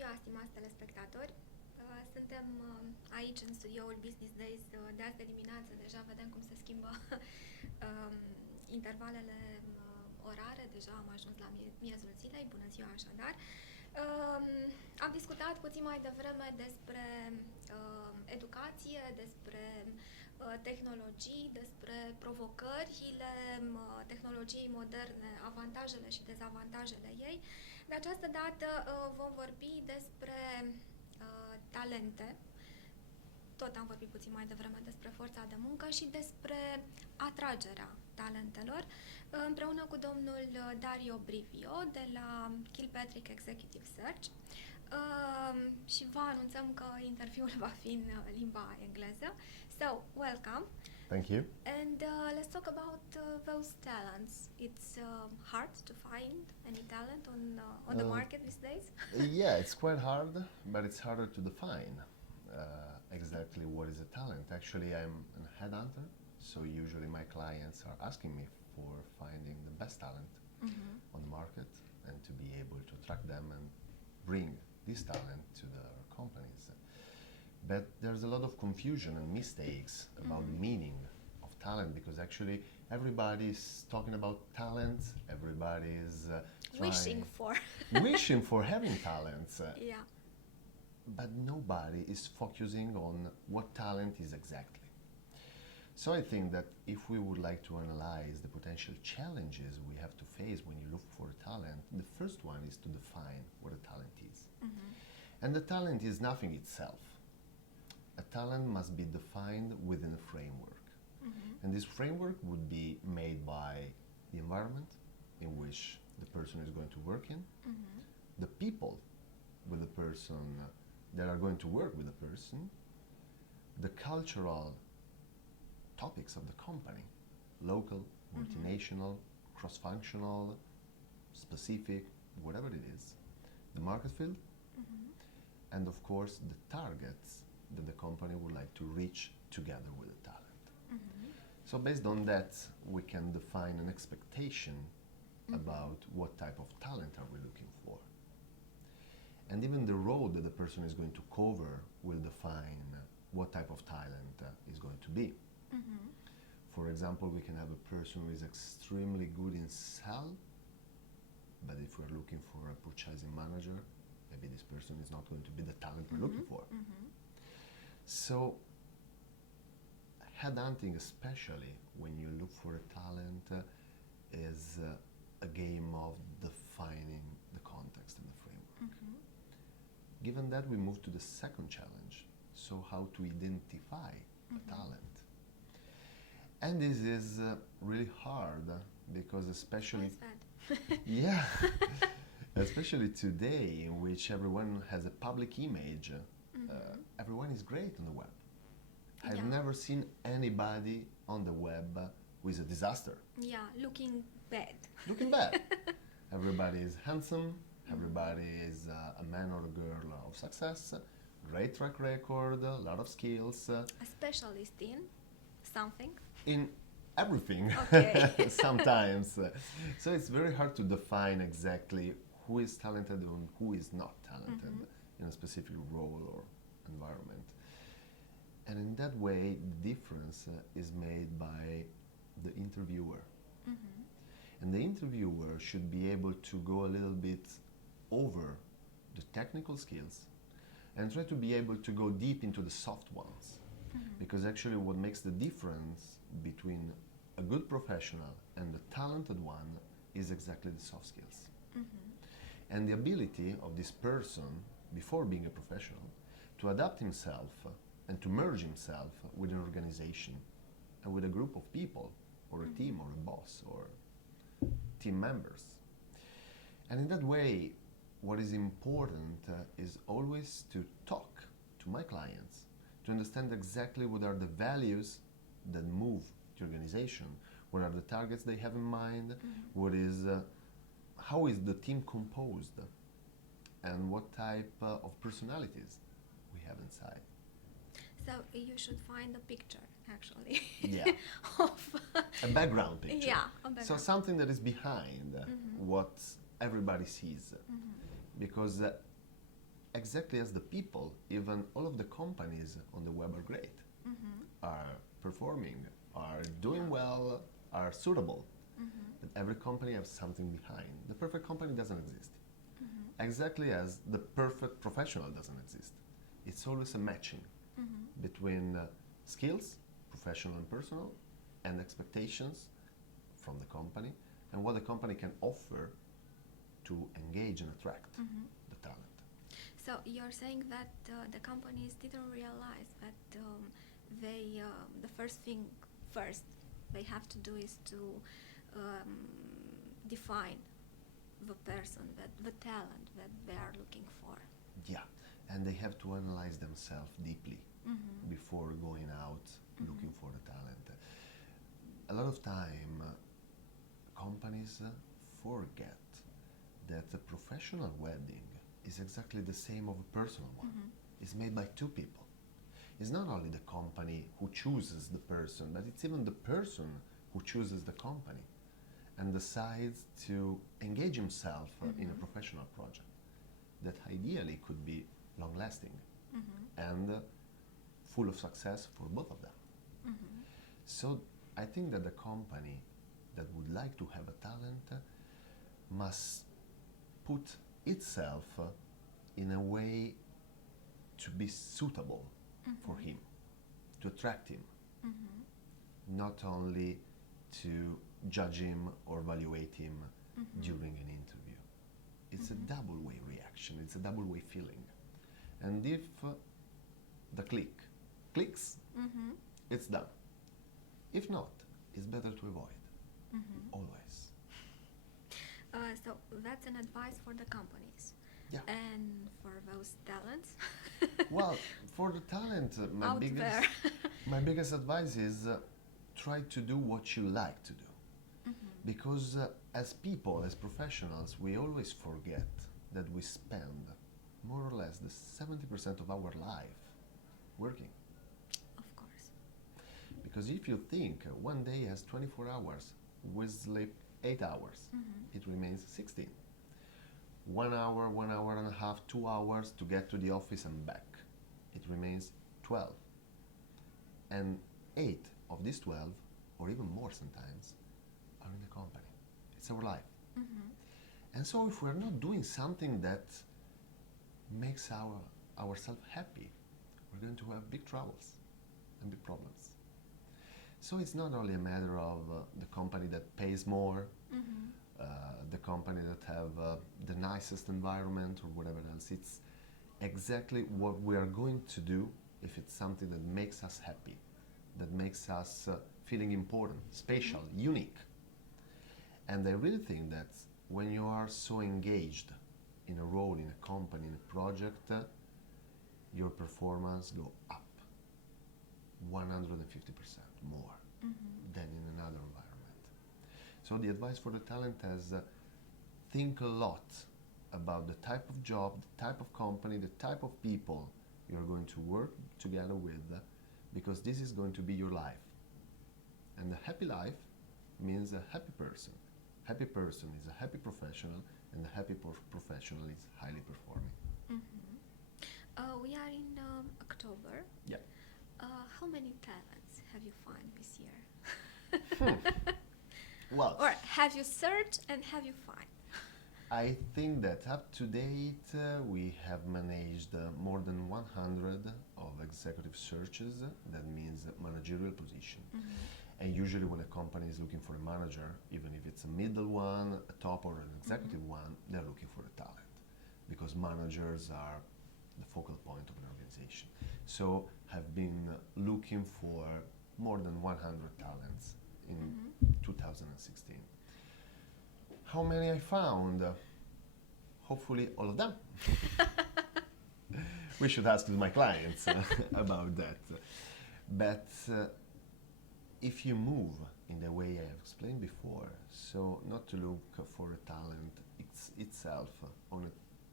ziua, stimați telespectatori! Suntem aici în studioul Business Days de azi de dimineață. Deja vedem cum se schimbă intervalele orare. Deja am ajuns la miezul zilei. Bună ziua, așadar! Am discutat puțin mai devreme despre educație, despre tehnologii, despre provocările tehnologiei moderne, avantajele și dezavantajele ei. De această dată vom vorbi despre talente. Tot am vorbit puțin mai devreme despre forța de muncă și despre atragerea talentelor, împreună cu domnul Dario Brivio de la Kilpatrick Executive Search. Și vă anunțăm că interviul va fi în limba engleză. So, welcome. Thank you. And let's talk about those talents. It's hard to find any talent on the market these days? Yeah, it's quite hard, but it's harder to define exactly what is a talent. Actually, I'm a headhunter, so usually my clients are asking me for finding the best talent on the market and to be able to attract them and bring this talent to their companies. But there's a lot of confusion and mistakes about the meaning of talent, because actually everybody is talking about talent, everybody is wishing for having talents. Yeah. But nobody is focusing on what talent is exactly. So I think that if we would like to analyze the potential challenges we have to face when you look for a talent, the first one is to define what a talent is. And the talent is nothing itself. A talent must be defined within a framework. And this framework would be made by the environment in which the person is going to work in, the people with the person that are going to work with the person, the cultural topics of the company, local, multinational, cross-functional, specific, whatever it is, the market field, and of course the targets that the company would like to reach together with the talent. So based on that, we can define an expectation about what type of talent are we looking for. And even the road that the person is going to cover will define what type of talent is going to be. For example, we can have a person who is extremely good in sell, but if we're looking for a purchasing manager, maybe this person is not going to be the talent we're looking for. So headhunting, especially when you look for a talent, is a game of defining the context and the framework. Given that, we move to the second challenge. So how to identify a talent. And this is really hard because especially yeah, especially today, in which everyone has a public image, everyone is great on the web. I've never seen anybody on the web who is a disaster. Yeah, looking bad. Looking bad. Everybody is handsome, everybody is a man or a girl of success, great track record, a lot of skills. A specialist in something? In everything, Okay. sometimes. So it's very hard to define exactly who is talented and who is not talented in a specific role or environment. And in that way, the difference is made by the interviewer. And the interviewer should be able to go a little bit over the technical skills and try to be able to go deep into the soft ones. Because actually what makes the difference between a good professional and a talented one is exactly the soft skills. And the ability of this person, before being a professional, to adapt himself and to merge himself with an organization and with a group of people or a team or a boss or team members. And in that way, what is important is always to talk to my clients to understand exactly what are the values that move the organization, what are the targets they have in mind, what is, how is the team composed, and what type of personalities we have inside. So you should find a picture, actually. Yeah. of A background picture. Yeah, a So background. something that is behind what everybody sees. Because exactly as the people, even all of the companies on the web are great, are performing, are doing well, are suitable. But every company has something behind. The perfect company doesn't exist. Exactly as the perfect professional doesn't exist. It's always a matching between skills, professional and personal, and expectations from the company, and what the company can offer to engage and attract the talent. So you're saying that the companies didn't realize that the first thing first they have to do is to define the person, the talent that they are looking for. Yeah, and they have to analyze themselves deeply before going out looking for the talent. A lot of time, companies forget that a professional wedding is exactly the same of a personal one. It's made by two people. It's not only the company who chooses the person, but it's even the person who chooses the company and decides to engage himself in a professional project that ideally could be long-lasting and full of success for both of them. So I think that the company that would like to have a talent must put itself in a way to be suitable for him, to attract him, not only to judge him or evaluate him during an interview. It's a double-way reaction, it's a double-way feeling. And if the click clicks, it's done. If not, it's better to avoid, always. So that's an advice for the companies. Yeah. And for those talents. Well, for the talent, Out there. my biggest advice is try to do what you like to do. Because as people, as professionals, we always forget that we spend more or less the 70% of our life working. Of course. Because if you think one day has 24 hours, we sleep 8 hours, it remains 16. 1 hour, 1 hour and a half, 2 hours to get to the office and back. It remains 12. And 8 of these 12, or even more sometimes, are in the company. It's our life. And so if we're not doing something that makes ourselves happy, we're going to have big troubles and big problems. So it's not only a matter of the company that pays more, the company that have the nicest environment or whatever else. It's exactly what we are going to do if it's something that makes us happy, that makes us feeling important, special, unique. And I really think that when you are so engaged in a role, in a company, in a project, your performance go up 150% more than in another environment. So the advice for the talent is think a lot about the type of job, the type of company, the type of people you're going to work together with, because this is going to be your life. And a happy life means a happy person. Happy person is a happy professional, and a happy professional is highly performing. We are in October. Yeah. How many talents have you found this year? Well, Or have you searched and have you found? I think that up to date we have managed more than 100 of executive searches. That means managerial position. And usually when a company is looking for a manager, even if it's a middle one, a top or an executive one, they're looking for a talent. Because managers are the focal point of an organization. So have been looking for more than 100 talents in 2016. How many I found? Hopefully all of them. We should ask my clients about that. But if you move in the way I have explained before, so not to look for a talent itself on a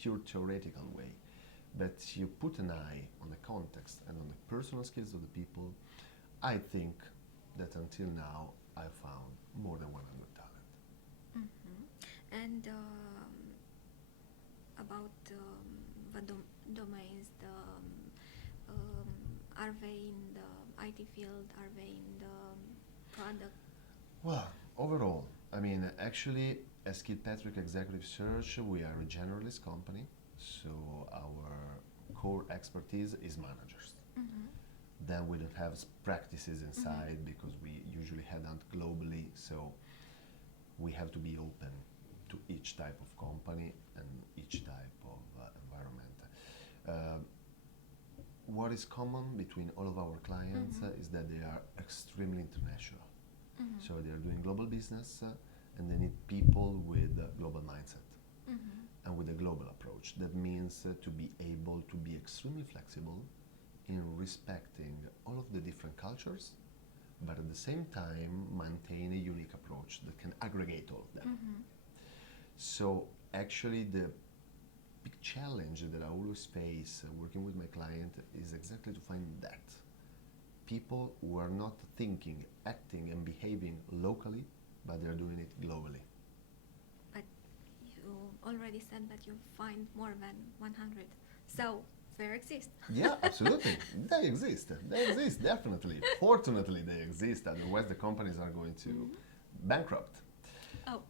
pure theoretical way, but you put an eye on the context and on the personal skills of the people, I think that until now I found more than 100 talent. And about domains are they in the IT field? Are they in the product? Well, overall, I mean, actually, as Kilpatrick Executive Search, we are a generalist company, so our core expertise is managers. Mm-hmm. Then we don't have practices inside because we usually headhunt globally, so we have to be open to each type of company and each type of environment. What is common between all of our clients is that they are extremely international. Mm-hmm. So they are doing global business and they need people with a global mindset and with a global approach. That means to be able to be extremely flexible in respecting all of the different cultures, but at the same time maintain a unique approach that can aggregate all of them. So actually the big challenge that I always face working with my client is exactly to find that. People who are not thinking, acting and behaving locally, but they're doing it globally. But you already said that you find more than 100. So there exist. Yeah, absolutely. They exist. They exist, definitely. Fortunately, they exist. Otherwise, the companies are going to bankrupt. Oh.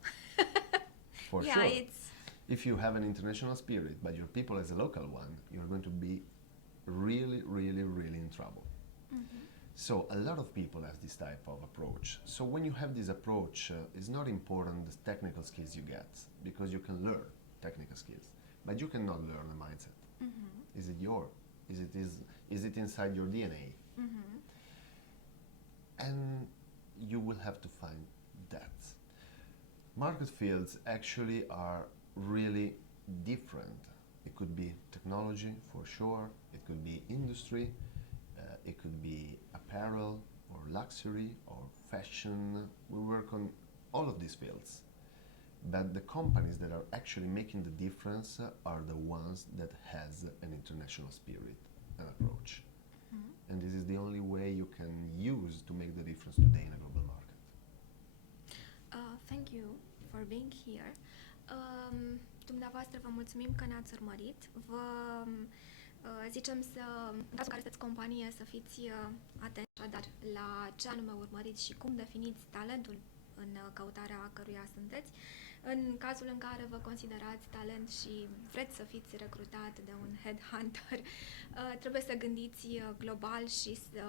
For yeah, sure. it's... If you have an international spirit, but your people as a local one, you're going to be really, really, really in trouble. So a lot of people have this type of approach. So when you have this approach, it's not important the technical skills you get, because you can learn technical skills, but you cannot learn the mindset. Is it is it inside your DNA? And you will have to find that. Market fields actually are really different. It could be technology for sure, it could be industry, it could be apparel or luxury or fashion. We work on all of these fields. But the companies that are actually making the difference are the ones that has an international spirit and approach. And this is the only way you can use to make the difference today in a global market. Thank you for being here. Dumneavoastră vă mulțumim că ne-ați urmărit. Vă zicem să, în cazul care sunteți companie, să fiți atenți așadar la ce anume urmăriți și cum definiți talentul în căutarea căruia sunteți. În cazul în care vă considerați talent și vreți să fiți recrutat de un headhunter, trebuie să gândiți global și să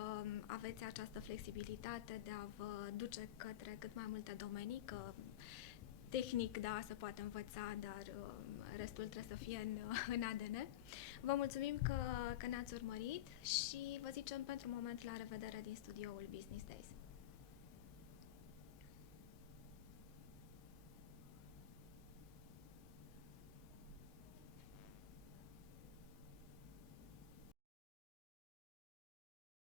aveți această flexibilitate de a vă duce către cât mai multe domenii, că tehnic, da, se poate învăța, dar restul trebuie să fie în ADN. Vă mulțumim că ne-ați urmărit și vă zicem pentru moment la revedere din studioul Business Days.